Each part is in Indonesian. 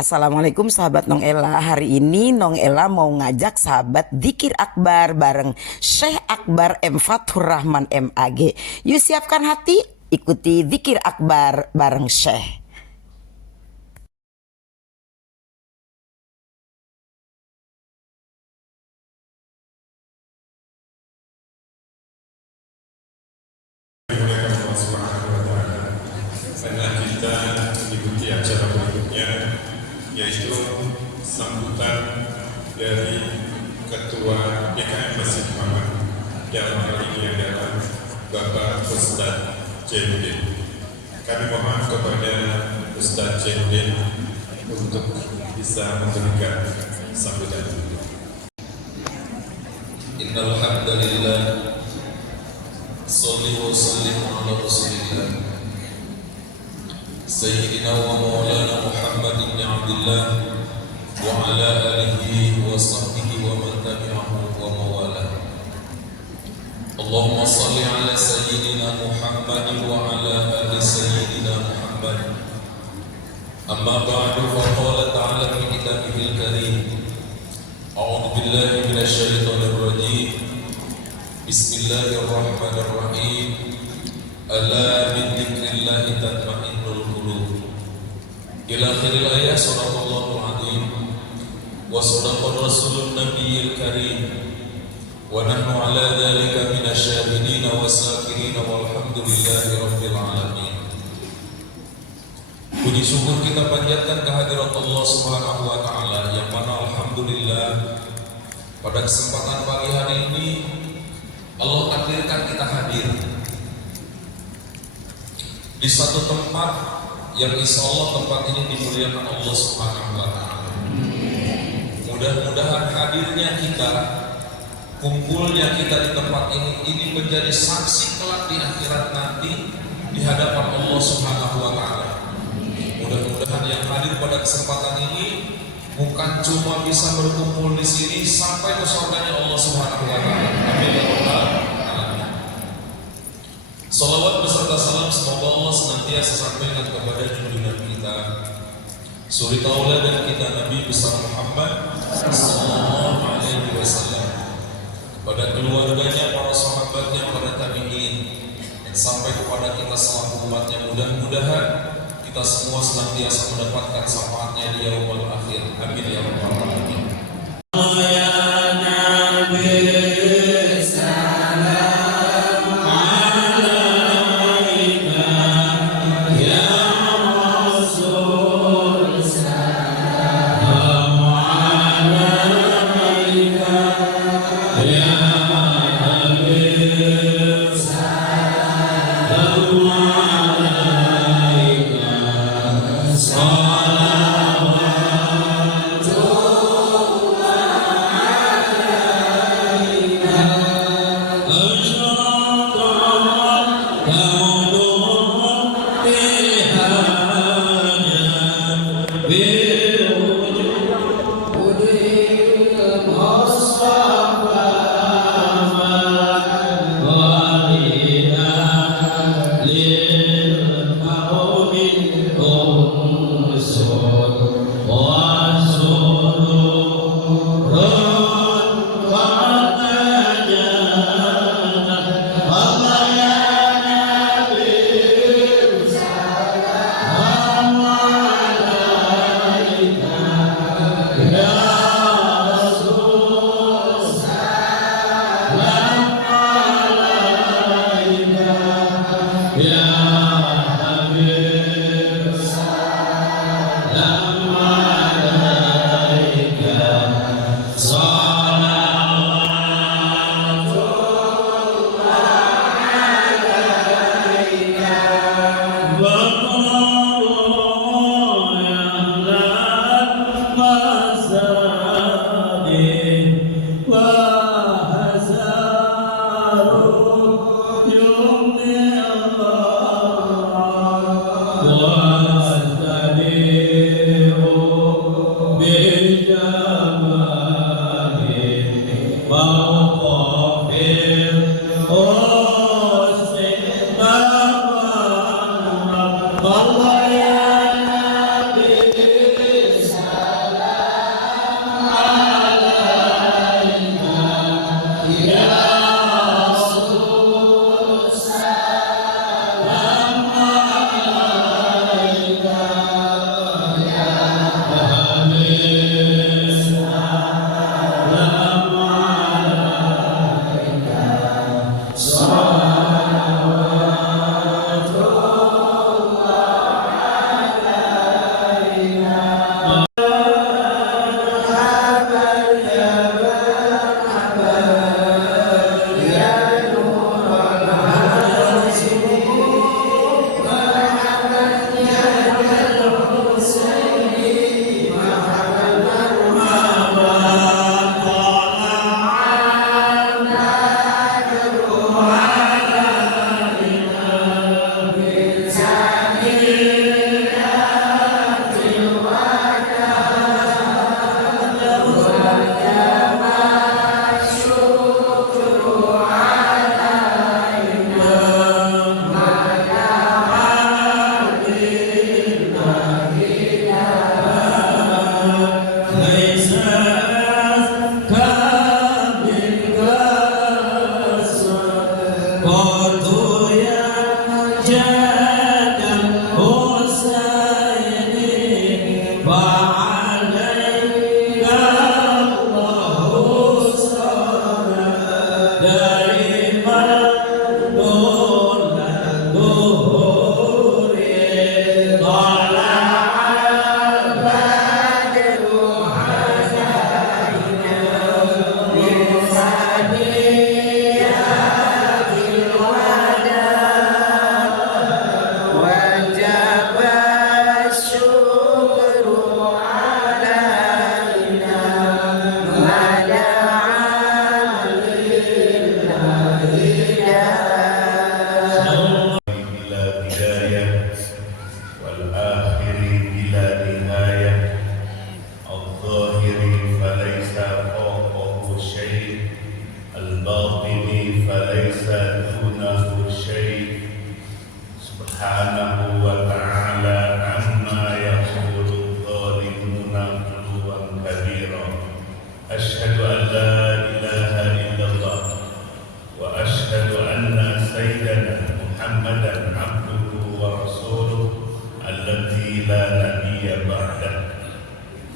Assalamualaikum sahabat Nong Ela. Hari ini Nong Ela mau ngajak sahabat Dzikir Akbar bareng Syekh Akbar M. Fathur Rahman MAG. Yuk siapkan hati, ikuti Dzikir Akbar bareng Syekh. Karena kita mengikuti acara berikutnya, yaitu sambutan dari Ketua DKM Masjid Muhammad dalam hal ini adalah Bapak Ustadz Jainuddin. Kami mohon kepada Ustadz Jainuddin untuk bisa memberikan sambutan. Innal hamdalillah, sholli wa sallim ala rasulillah Sayyidina wa maulana Muhammad ibn Abdullah wa ala alihi wa sahbihi wa man tabi'ahu wa mawala. Allahumma salli ala Sayyidina Muhammad wa ala ali Sayyidina Muhammad. Amma ba'du, fa qala ta'ala fi kitabihil karim, a'udzu billahi minasy syaithanir rajim. Bismillahirrahmanirrahim. Ala bi dzikrillahi tatma'innul qulub. Ila akhiril ayat. Sadaqallahul azim wa sadaqar rasulun nabiyil karim wa nahnu ala dzalika minasyahidin wa sakirin walhamdulillahi rabbil alamin. Puji syukur kita panjatkan kehadirat Allah Subhanahu wa taala yang mana alhamdulillah pada kesempatan pagi hari ini Allah takdirkan kita hadir di satu tempat yang insya Allah tempat ini dimuliakan Allah Subhanahu wa taala. Mudah-mudahan hadirnya kita, kumpulnya kita di tempat ini menjadi saksi kelak di akhirat nanti di hadapan Allah Subhanahu wa taala. Mudah-mudahan yang hadir pada kesempatan ini bukan cuma bisa berkumpul di sini sampai ke surganya Allah Subhanahu wa taala. Amin ya rabbal alamin. Salawat beserta salam semoga Allah senantiasa sampaikan kepada junjungan kita, suri tauladan kita Nabi besar Muhammad sallallahu alaihi wasallam, kepada keluarganya, para sahabatnya, para tabi'in, dan sampai kepada kita selaku umatnya. Mudah-mudahan kita semua senantiasa mendapatkan syafaatnya di yaumul akhir. Amin ya rabbal alamin. Wa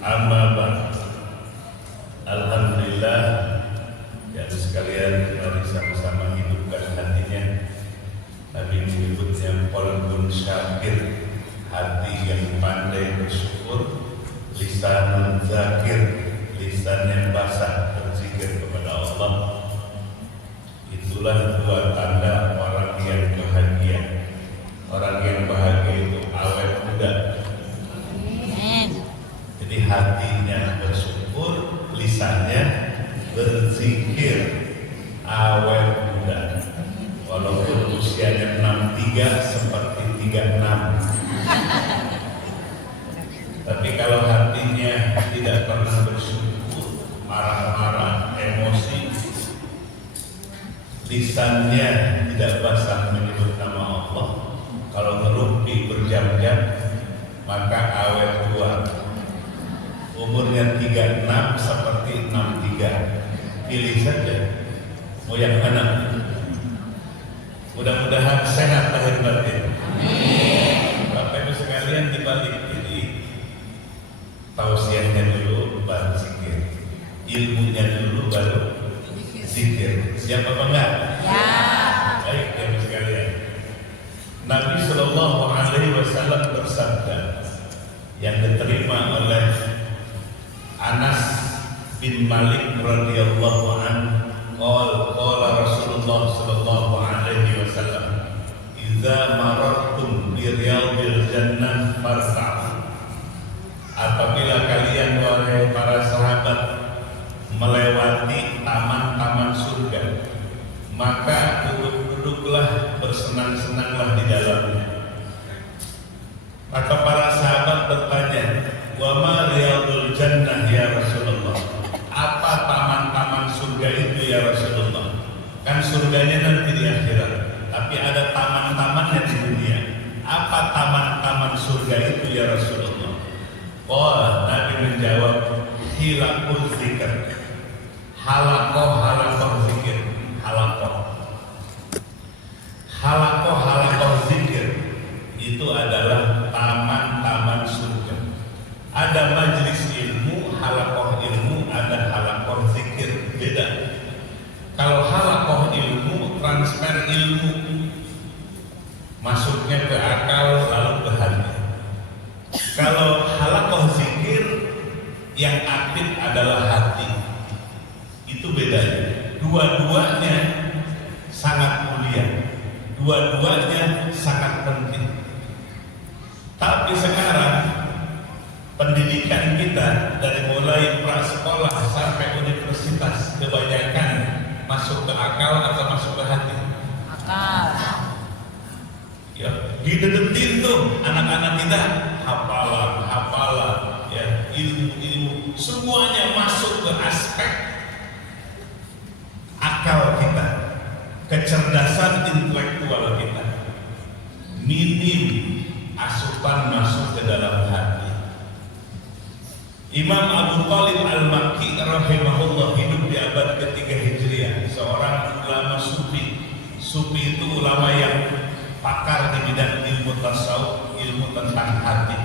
Amma ba'd. Alhamdulillah, ya sekalian, mari sama-sama hidupkan hatinya. Nabi menyebutnya qalbun syakir, hati yang pandai bersyukur, lisanun zakir, lisan yang basah berzikir kepada Allah. Itulah dua tanda orang yang bahagia. Orang yang bahagia itu awet muda. Jadi hatinya bersyukur, lisannya berzikir, awet muda. Walaupun usianya 63 seperti 36. Tapi kalau hatinya tidak pernah bersyukur, marah-marah, emosi, lisannya tidak basah menyebut nama Allah, kalau ngerumpi berjam-jam, maka awet tua. Umurnya 36 seperti 63. Pilih saja mau yang mana. Mudah-mudahan sehat lahir batin. Bapak Ibu sekalian, dibalik ini tausiahnya dulu baru zikir, ilmunya dulu baru zikir. Siap apa enggak? Ya. Baik Bapak sekalian, Nabi Shallallahu Alaihi Wasallam bersabda yang diterima oleh Anas bin Malik radhiyallahu anhu, qala Rasulullah sallallahu alaihi wasallam, idza marartum bi riyadil jannah farta'u. Apabila kalian wahai para sahabat melewati taman-taman surga, maka duduk-duduklah, bersenang-senanglah di dalamnya. Maka para sahabat bertanya, wa ma riyadul jannah ya Rasulullah? Apa taman-taman surga itu ya Rasulullah? Kan surganya nanti di akhirat, tapi ada taman-tamannya di dunia. Apa taman-taman surga itu ya Rasulullah? Nabi menjawab, hilakul zikr, halakoh zikir, halakoh zikir itu adalah taman-taman surga. Ada majelis ilmu, halakoh ilmu, ada halakoh zikir, beda. Kalau halakoh ilmu, transfer ilmu, masuknya ke akal lalu ke hati. Kalau halakoh zikir, yang aktif adalah hati. Itu bedanya. Dua-duanya sangat mulia, dua-duanya sangat penting. Tapi sekarang pendidikan kita dari mulai prasekolah sampai universitas kebanyakan masuk ke akal atau masuk ke hati? Akal. Ya, didedetin tuh anak-anak kita, hafalan, ya, ilmu, semuanya masuk ke aspek akal kita, kecerdasan intelektual kita. Minim asupan masuk ke dalam hati. Imam Abu Thalib Al-Makki rahimahullah hidup di abad ketiga Hijriah, seorang ulama sufi. Sufi itu ulama yang pakar di bidang ilmu tasawuf, ilmu tentang hati.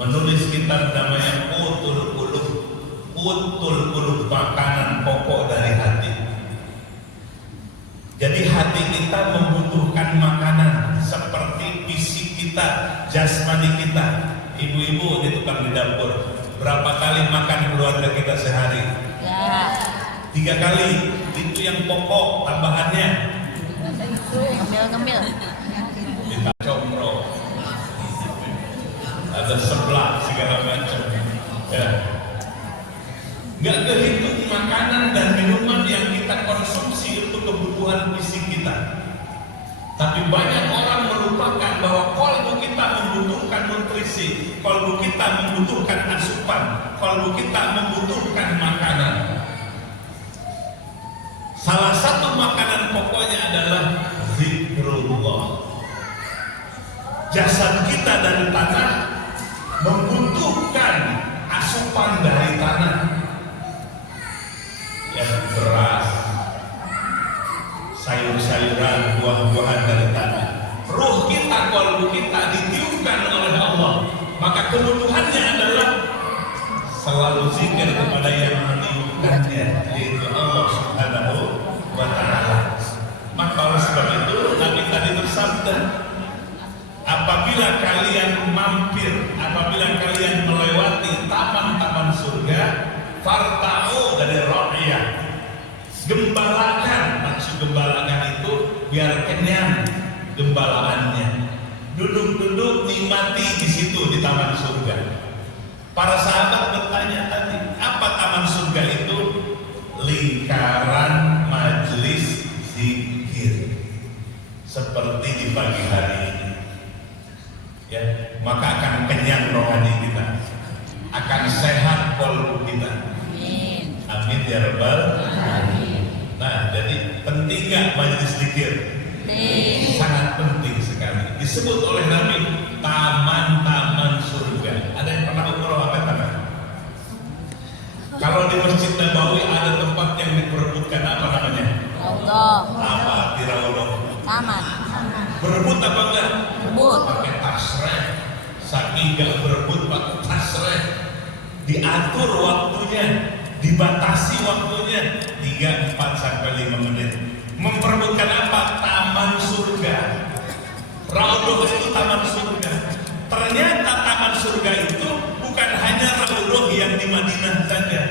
Menulis kitab namanya Qutul Qulub, makanan pokok dari hati. Jadi hati kita membutuhkan makanan seperti fisik kita, jasmani kita. Ibu-ibu di tukang di dapur, berapa kali makan keluarga kita sehari? Ya. 3 kali. Itu yang pokok, tambahannya ngemil. Kita comro, ada seblak segala macam. Ya. Nggak kehitung makanan dan minuman yang kita konsumsi untuk kebutuhan fisik kita. Tapi banyak orang melupakan bahwa kalbu kita membutuhkan nutrisi, kalbu kita membutuhkan asupan, kalbu kita membutuhkan makanan. Salah satu makanan pokoknya adalah zikrullah. Jasad kita dari tanah membutuhkan asupan dari tanah, yang beras, sayur-sayuran, buah-buahan dari tanah. Ruh kita, kalbu kita ditiupkan oleh Allah, maka kebutuhannya adalah selalu zikir kepada yang menyembuhkannya, yaitu Allah Subhanahu wa Ta'ala. Maka oleh sebab itu Nabi tadi bersabda, apabila kalian mampir, apabila kalian melewati taman-taman surga, farta'u dari ra'iyah, gembalakan. Maksud gembalakan itu biar kenyang gembalaannya. Duduk-duduk nikmati di situ di taman surga. Para sahabat bertanya tadi, apa taman surga itu? Lingkaran majelis zikir, seperti di pagi hari ini. Ya, maka akan kenyang rohani kita, akan sehat kolbu kita. Amin ya rabbal alamin. Nah, jadi penting nggak majelis zikir? Sangat penting sekali. Disebut oleh Nabi taman-taman surga. Ada yang pernah umroh apa tanah? Kalau di Masjid Nabawi ada tempat yang diperebutkan, apa namanya? Allah. Apa? Tiraullah. Taman. Berebut apa enggak? Berebut. Pakai tasreh. Saking enggak berebut pakai tasreh. Diatur waktunya, dibatasi waktunya 3, 4 sampai 5 menit. Memperebutkan apa? Taman surga. Raudhah itu taman surga. Ternyata taman surga itu bukan hanya Raudhah yang di Madinah saja.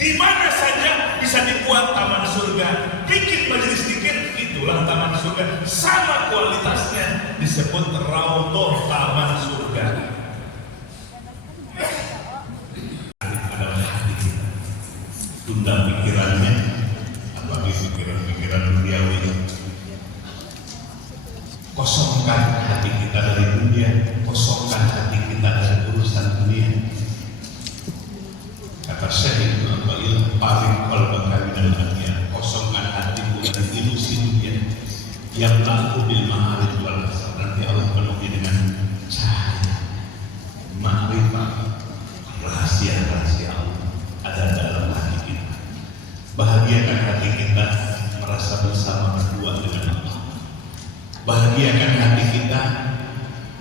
Di mana saja bisa dibuat taman surga. Bikin majelis zikir, itulah taman surga. Sama kualitasnya, disebut Raudhah taman surga. Adalah hati kita. Tunda pikirannya, apalagi pikiran-pikiran duniawi. Kosongkan hati kita dari dunia, kosongkan hati kita dari urusan dunia. Kata Syekh Ibnu Athaillah, paling qalbaka minal dunya, kosongkan hatimu dari ilusi dunia. Yang laku bil ma'arif wal hasad, nanti Allah penuhi dengan cahaya ma'rifah, rahasia-rahasia Allah ada dalam hati kita. Bahagiakan hati kita merasa bersama berdua dengan Allah. Bahagiakan hati kita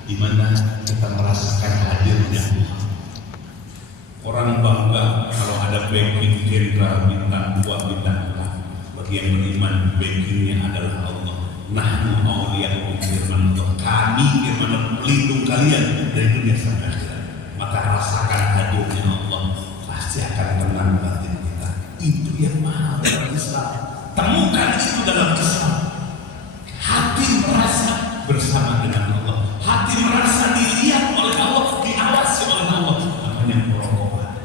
di mana kita merasakan hadirnya Allah. Orang bangga kalau ada banking Gerindra bintang 2, bintang 4. Bagi yang beriman, bankingnya adalah Allah. Nahnu awliya'ukum firman Allah. Kami firman pelindung kalian dari dunia sampai akhirat. Maka rasakan hadirnya Allah, pasti akan tenang batin kita. Itu yang mahal dalam Islam. Temukan itu dalam Islam. Hati merasa bersama dengan Allah, hati merasa dilihat oleh Allah, diawasi oleh Allah. Namanya muraqabah.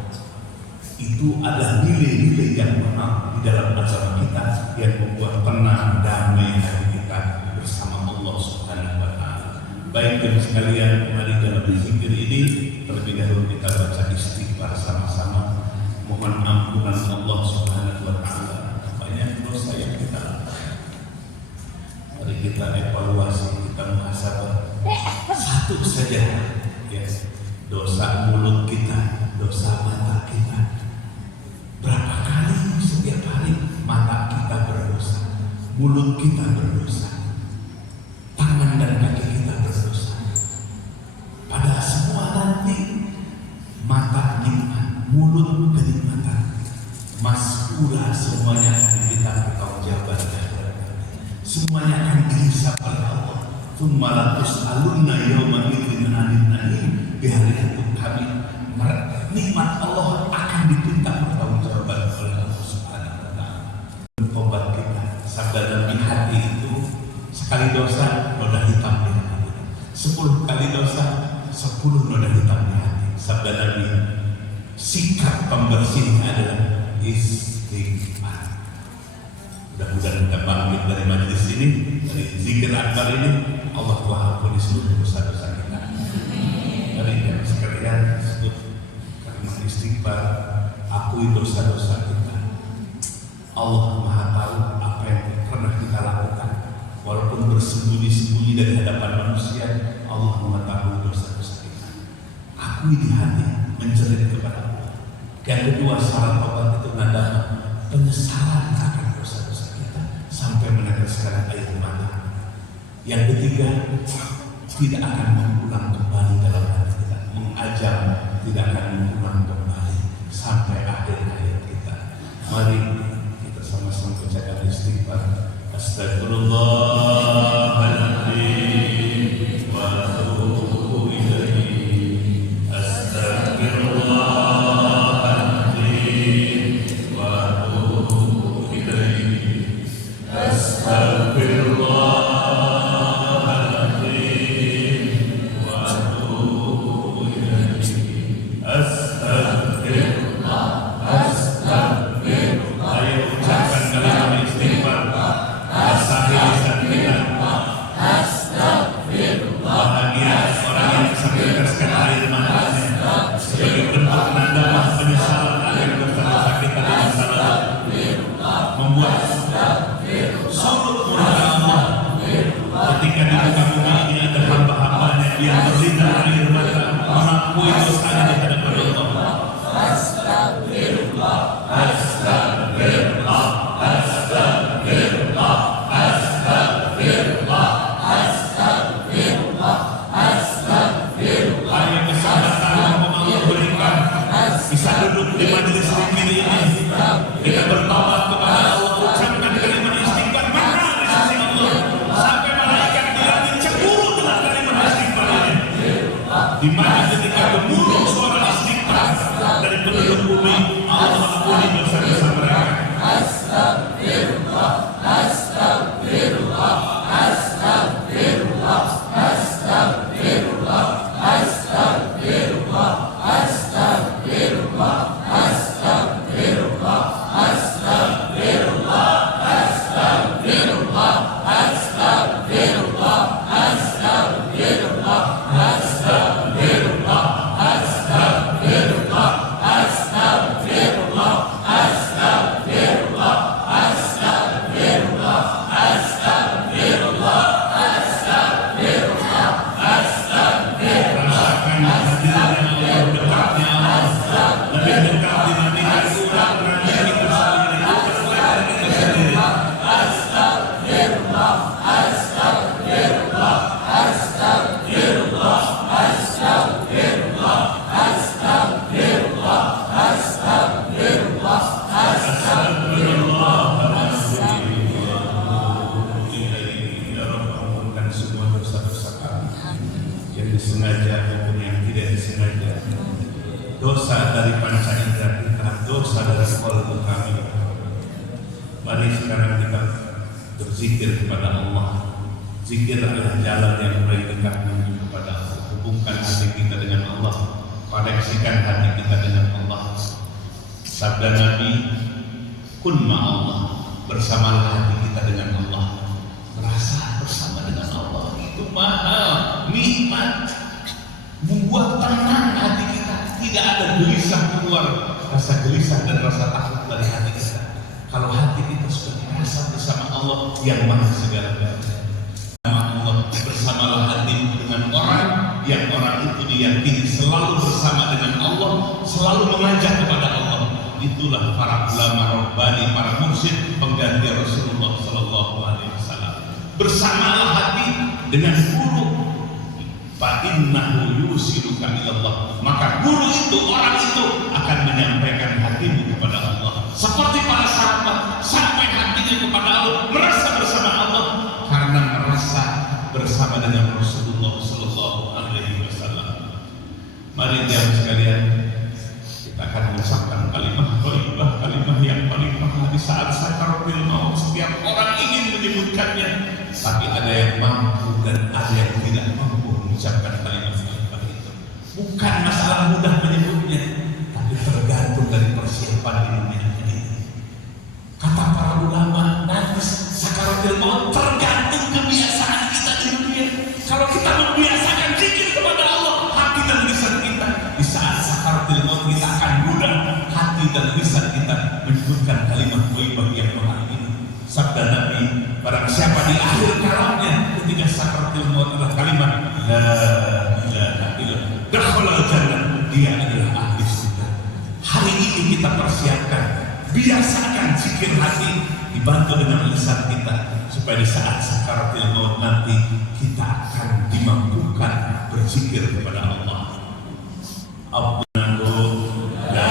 Itu adalah nilai-nilai yang mahal di dalam agama kita yang membuat tenang, damai hati kita bersama Allah Subhanahu wa Ta'ala. Baik dan sekalian, mari dalam zikir ini terlebih dahulu kita baca istighfar sama-sama. Mohon ampunan Allah Subhanahu wa Ta'ala banyak dosa yang kita lakukan. Mari kita evaluasi, kita muhasabah. Satu saja, ya, dosa mulut kita, dosa mata kita. Berapa kali setiap hari mata kita berdosa, mulut kita berdosa, tangan dan kaki kita berdosa. Padahal semua nanti mata nikmat, mulut kenikmatan, mas'ula semuanya akan kita bertanggung jawab. Semuanya akan dihisab oleh Allah. Tsumma latus'alunna yawma idzin 'anil na'im. Di hari itu kami nikmat Allah akan diminta pertanggungjawaban oleh Allah Subhanahu wa Ta'ala. Tobat kita, sabda Nabi, hati itu sekali dosa noda hitam di hati. 10 kali dosa 10 noda hitam di hati. Sabda Nabi, sikap pembersihnya adalah istighfar. Mudah-mudahan kita bangkit dari majelis ini, dari zikir akbar ini, Allah telah ampuni seluruh dosa-dosa kita. Dari yang sekalian sebut kalimat istighfar, akui dosa-dosa kita. Allah Maha tahu apa yang pernah kita lakukan, walaupun bersembunyi-sembunyi dari hadapan manusia. Allah mengetahui dosa-dosa kita. Akui di hati, menjerit kepada Allah. Yang kedua, syarat taubat itu nadama, penyesalan akan dosa-dosa kita sampai meneteskan air mata. Yang ketiga, tidak akan mengulang kembali dalam hati kita, mengajam tidak akan mengulang kembali. sampai akhir hayat kita. Mari kita sama-sama ucapkan istighfar. Astagfirullahaladzim wa atubu ilaihi. Astagfirullahaladzim wa atubu ilaihi. Astagfirullahaladzim wa atubu ilaihi. Astagfirullah, astagfirullah. Ayo ucapkan kalimat istighfar. Basahi lisan kita. Bahagia orang yang bisa meneteskan air matanya sebagai bentuk penanda penyesalan akhir dosa-dosa kita di masa lalu, membuat surut murka Allah ketika di muka bumi ini ada hamba-hambanya yang berlinang air mata mengakui dosanya di hadapan Allah. Astagfirullah, astagfirullah, astagfirullah, astagfirullah, astagfirullah, astagfirullah. Ayo kesempatan yang Allah berikan bisa duduk di majelis zikir ini, kita bertawaf kepada Allah, ucapkan kalimat istighfar mahal di sisi Allah sampai malaikat di langit cemburu dengan kalimat istighfar ini. Di mana ketika gemuruh suara istighfar dari penduduk bumi, Allah ampuni dosa-dosa mereka. Astagfirullah, astagfirullah, astagfirullah, astagfirullah, astagfirullah, astagfirullah, astagfirullah, astagfirullah, astagfirullah, astagfirullah, astagfirullah, astagfirullah, astagfirullah, astagfirullah, astagfirullah, astagfirullah, astagfirullah, astagfirullah, astagfirullah. Rasakan hadirnya Allah, dekatnya Allah, lebih dekat dibandingkan kurang kita sendiri. Astagfirullah, astagfirullah, astagfirullah, astagfirullah, astagfirullah, astagfirullah, astagfirullah. Ya Rabb, ampunkan semua dosa-dosa kami yang disengaja maupun yang tidak disengaja, dosa dari panca indera kita, dosa dari qalbu kami. Mari sekarang kita berzikir kepada Allah. Zikir adalah jalan yang paling dekat menuju kepada Allah. Hubungkan hati kita dengan Allah, koneksikan hati kita dengan Allah. Sabda Nabi, kun ma'allah, bersamalah hati kita dengan Allah. Merasa bersama dengan Allah itu mahal, nikmat, membuat tenang hati kita. Tidak ada gelisah keluar, rasa gelisah dan rasa takut dari hati kita. Kalau hati kita sudah merasa bersama Allah yang maha segala-galanya. Allah, bersamalah hati dengan orang yang orang itu diyakini selalu bersama dengan Allah, selalu mengajak kepada Allah. Itulah para ulama Rabbani, para mursyid pengganti Rasulullah Sallallahu Alaihi Wasallam. Bersamalah hati dengan guru. Fa innahu yusiluka ilallah. Maka guru itu, orang itu akan menyampaikan hatimu kepada Allah. Seperti para sahabat sampai hatinya kepada Allah, merasa bersama Allah karena merasa bersama dengan Rasulullah Sallallahu Alaihi Wasallam. Mari jamaah sekalian, kita akan mengucapkan kalimat thayyibah, kalimat yang paling mahal di saat sakaratul maut. Setiap orang ingin menyebutkannya, tapi ada yang mampu dan ada yang tidak mampu mengucapkan kalimat thayyibah itu. Bukan masalah mudah menyebutnya, tapi tergantung dari persiapan ilmiah ini. Kata para ulama, nanti sakaratul maut tergantung kebiasaan kita di dunia. Kalau kita membiasakan zikir kepada Allah, hati dan lisan kita, di saat sakaratul maut kita akan mudah hati dan lisan kita menyebutkan kalimat thayyibah yang mahal ini. Sabda Nabi, barang siapa di akhir kalamnya ketika sakaratul maut adalah kalimat la ilaha illallah, dakhala jannah, dia adalah ahli surga. Hari ini kita persiapkan, biasakan zikir hati dibantu dengan lisan kita, supaya di saat sakaratul maut nanti kita akan dimampukan berzikir kepada Allah. Abdullah la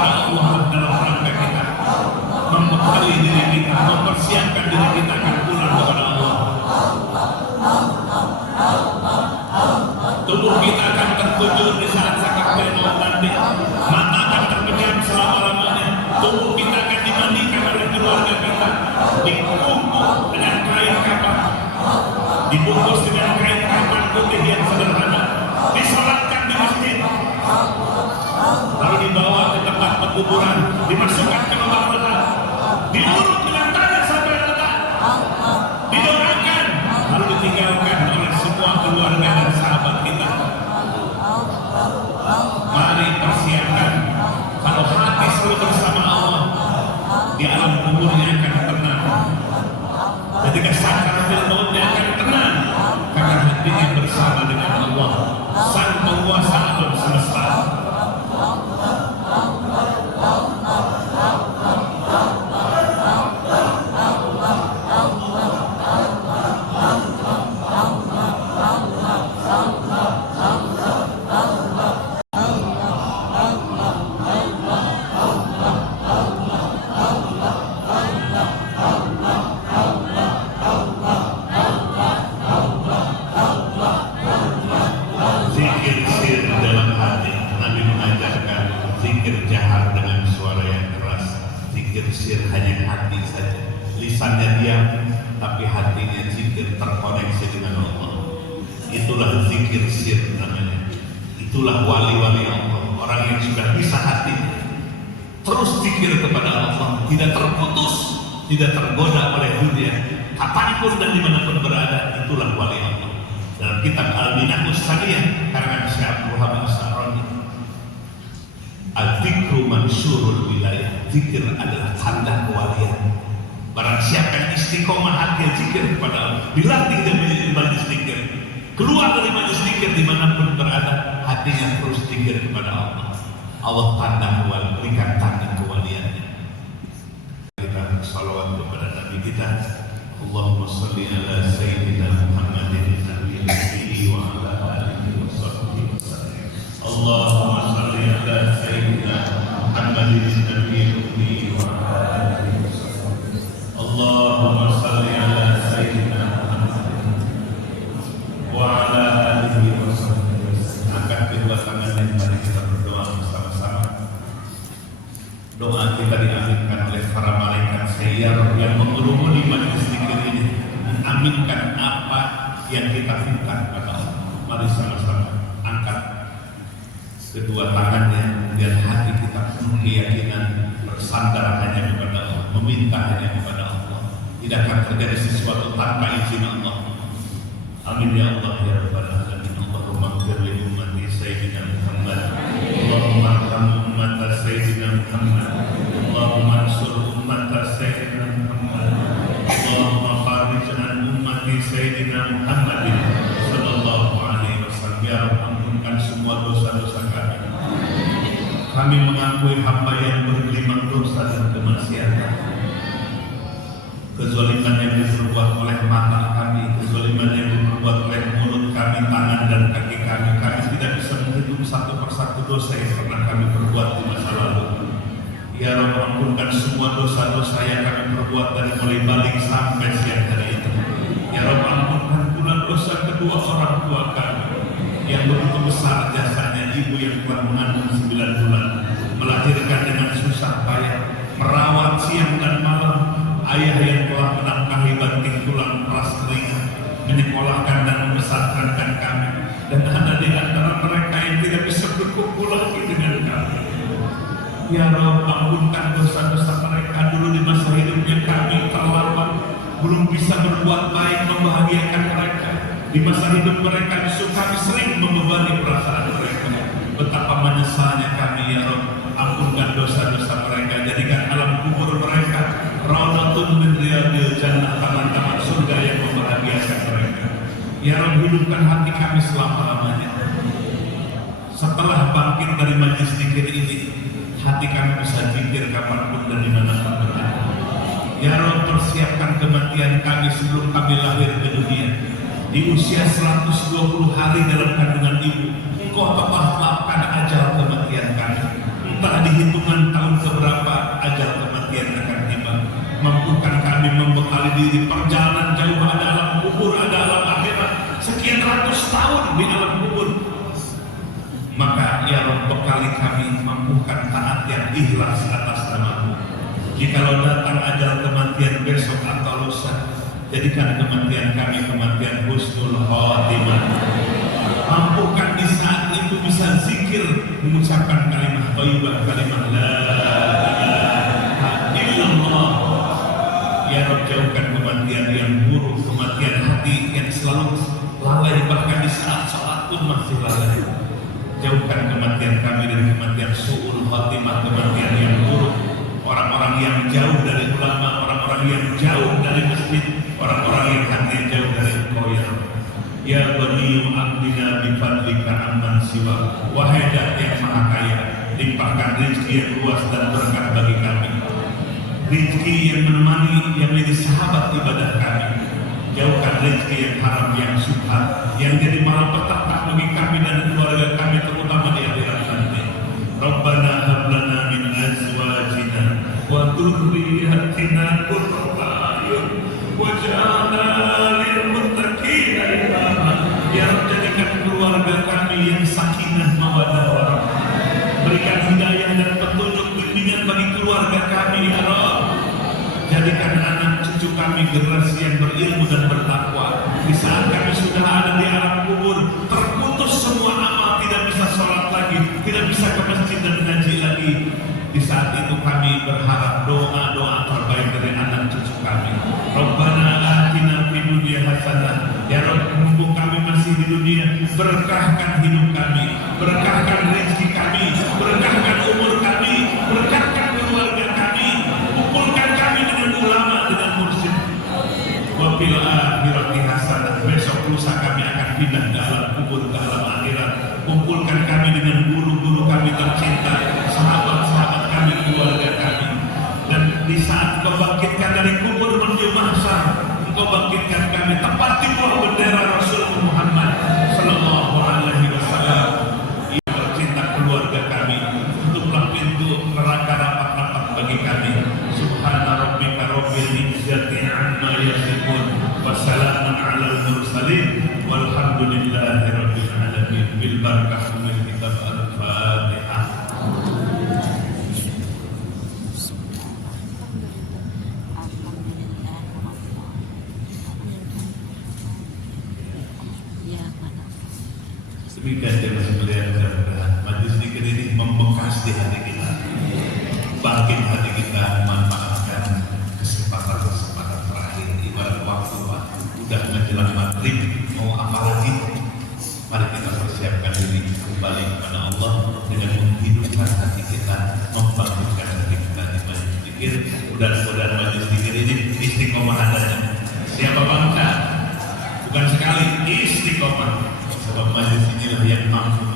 kepada Allah dalam rangka kita membekali diri kita, mempersiapkan diri kita akan pulang kepada Allah. Tubuh kita akan terkujur di saat sakit maut nanti. Mata akan terpejam selama-lamanya. Tubuh kita akan dimandikan oleh keluarga kita, dibungkus dengan kain kapan, dibungkus dengan kain kapan putih yang sederhana, disolatkan di masjid, lalu dibawa ke tempat penguburan, dimasukkan ke lubang leher, diurut dengan tanah sampai rata, didoakan, lalu ditinggalkan oleh semua keluarga dan sahabat kita. Mari persiapkan, kalau hati selalu bersama Allah, di alam kuburnya akan tenang. Ketika sakaratul mautnya akan tenang, karena hatinya bersama dengan Allah, Sang Penguasa alam semesta. Zikir sir dalam hati. Nabi mengajarkan zikir jahar dengan suara yang keras. Zikir sir hanya hati saja. Lisannya diam, tapi hatinya zikir terkoneksi dengan Allah. Itulah zikir sir namanya. Itulah wali-wali Allah. Orang yang sudah bisa hatinya terus zikir kepada Allah, tidak terputus, tidak tergoda oleh dunia, kapanpun dan dimanapun berada. Itulah wali Allah. Dalam kitab Al-Minahus Saniyah karangan Syekh Abdul Wahab As-Sa'rani, Al-Dzikru mansyurul wilayah. Zikir adalah tanda kewalian. Barang siapa yang istiqomah hati zikir kepada Allah, dilatih dari majlis zikir, keluar dari majlis zikir dimanapun berada, hatinya terus zikir kepada Allah, Allah tanda kewalian, berikan tanda kewaliannya. Kita salawat kepada Nabi kita. Allahumma salli ala Sayyidina Muhammadin nabiyyi wa ala alihi wa sahbihi wasallam. Allahumma salli ala Sayyidina Muhammadin nabiyyi wa ala alihi wa sahbihi. Allahumma salli ala Sayyidina Muhammadin wa ala alihi wa sahbihi. Angkat kedua tangan, mari kita berdoa bersama-sama. Doa kita diaminkan oleh para malaikat sayyar yang mengurumuni majlis zikir ini, mengaminkan apa yang kita minta kepada Allah. Mari sama-sama angkat kedua tangannya, dan hati kita penuh keyakinan bersandar hanya kepada Allah, meminta hanya kepada Allah. Tidak akan terjadi sesuatu tanpa izin Allah. Amin ya Allah ya Rabbal alamin. Allahumma ighfir li ummati sayyidina Muhammad. Allahumma arham ummata sayyidina Muhammad. Allahumma ansur ummata sayyidina Muhammad. Allahumma farij an ummati sayyidina Muhammadin sallallahu alaihi wasallam. Ya Rabb, ampunkan semua dosa-dosa kami. Kami mengakui hamba yang bergelimang dosa dan kemaksiatan. Kezaliman yang diperbuat oleh mata kami, kezaliman yang diperbuat oleh mulut kami, tangan dan kaki kami. Kami tidak bisa menghitung satu persatu dosa yang pernah kami perbuat di masa lalu. Ya Rabb, ampunkan semua dosa-dosa yang kami perbuat dari mulai balik sampai siang hari itu. Ya Rabb, ampunkan pula dosa kedua orang tua kami yang begitu besar jasanya. Ibu yang telah mengandung 9 bulan, melahirkan dengan susah payah, merawat siang dan malam. Ayah yang telah menafkahi banting tulang peras keringat, menyekolahkan dan membesarkan kami, dan ada di antara mereka yang tidak bisa berkumpul lagi dengan kami. Ya Rabb, ampunkan dosa-dosa mereka dulu di masa hidupnya. Kami terlambat, belum bisa berbuat baik membahagiakan mereka. Di masa hidup mereka justru kami sering membebani perasaan mereka. Betapa menyesalnya kami ya Rabb. Ampunkan dosa-dosa mereka, jadikan alam kubur mereka raunatun min riyadil jannah, taman-taman surga yang membahagiakan mereka. Ya Rabb, hidupkan hati kami selama-lamanya. Setelah bangkit dari majlis zikir ini, hati kami bisa zikir kapanpun dan dimanapun berada. Ya Rabb, persiapkan kematian kami sebelum kami lahir ke dunia. Di usia 120 hari dalam kandungan ibu, Engkau telah tetapkan ajal kematian kami. Entah di hitungan diri, perjalanan jauh, ada alam kubur, ada alam akhirat, sekian ratus tahun di alam kubur. Maka ya Rabb, bekali kami, mampukan taat yang ikhlas atas nama-Mu. Jikalau datang ajal kematian besok atau lusa, jadikan kematian kami kematian husnul khotimah. Mampukan di saat itu bisa zikir, mengucapkan kalimat thayyibah, kalimat la ilaha illallah. Ya Rabb, jauhkan kematian yang buruk, kematian hati yang selalu lalai, bahkan di saat sholat pun masih lalai. Jauhkan kematian kami dari kematian su'ul khatimah, kematian yang buruk. Orang-orang yang jauh dari ulama, orang-orang yang jauh dari masjid, orang-orang yang hatinya jauh dari Engkau ya Rabb. Ya Ghaniyu abdina bifadlika amman siwa. Wahai Dat yang maha kaya, limpahkan rezeki yang luas dan berkah bagi kami, rezeki yang menemani, yang menjadi sahabat ibadah kami. Jauhkan rezeki yang haram, yang syubhat, yang jadi malapetaka bagi kami dan keluarga kami, terutama di akhirat nanti. Rabbana hab lana min azwajina wa dzurriyyatina qurrata a'yun waj'alna lil muttaqina imama. Ya Rabb, jadikan keluarga kami yang sakinah mawaddah warahmah. Berikan hidayah dan petunjuk bimbingan bagi keluarga kami ya Rabb. Jadikan anak cucu kami generasi yang berilmu dan bertakwa. Di saat kami sudah ada di alam kubur, terputus semua amal, tidak bisa sholat lagi, tidak bisa ke masjid dan ngaji lagi. Di saat itu kami berharap doa-doa terbaik dari anak cucu kami. Rabbana atina fid dunya hasanah. Ya Rabb, mumpung kami masih di dunia, berkahkan hidup kami, berkahkan rezeki kami, berkahkan umur kami, berkahkan keluarga kami, kumpulkan kami dengan ulama, dengan mursyid. Wa fil akhirati hasanah. Besok lusa kami akan pindah ke alam kubur, ke alam akhirat. Kumpulkan kami dengan guru-guru kami tercinta, sahabat-sahabat kami, keluarga kami. Dan di saat Kau bangkitkan dari kubur menuju mahsyar, Engkau bangkitkan kami tepat di bawah bendera Rasul Muhammad sallallahu alaihi wasallam. Yang tercinta, keluarga kami, tutuplah pintu neraka rapat-rapat bagi kami. Subhana rabbika rabbil izzati amma yasifun wa salamun alal mursalin walhamdulillahi rabbil alamin. Bil barakah min kitab al-Fatihah. Demikian jemaah sekalian, mudah-mudahan majelis zikir ini membekas di hati kita, bangkit hati kita, memanfaatkan kesempatan-kesempatan terakhir ibarat waktu udah menjelang maghrib, mau apa lagi? Mari kita persiapkan diri kembali kepada Allah dengan menghidupkan hati kita, membangkitkan hati kita di majelis zikir. Mudah-mudahan majelis zikir ini istiqomah adanya. Siapa bangsa? Bukan sekali, istiqomah. Sebab majelis inilah yang mampu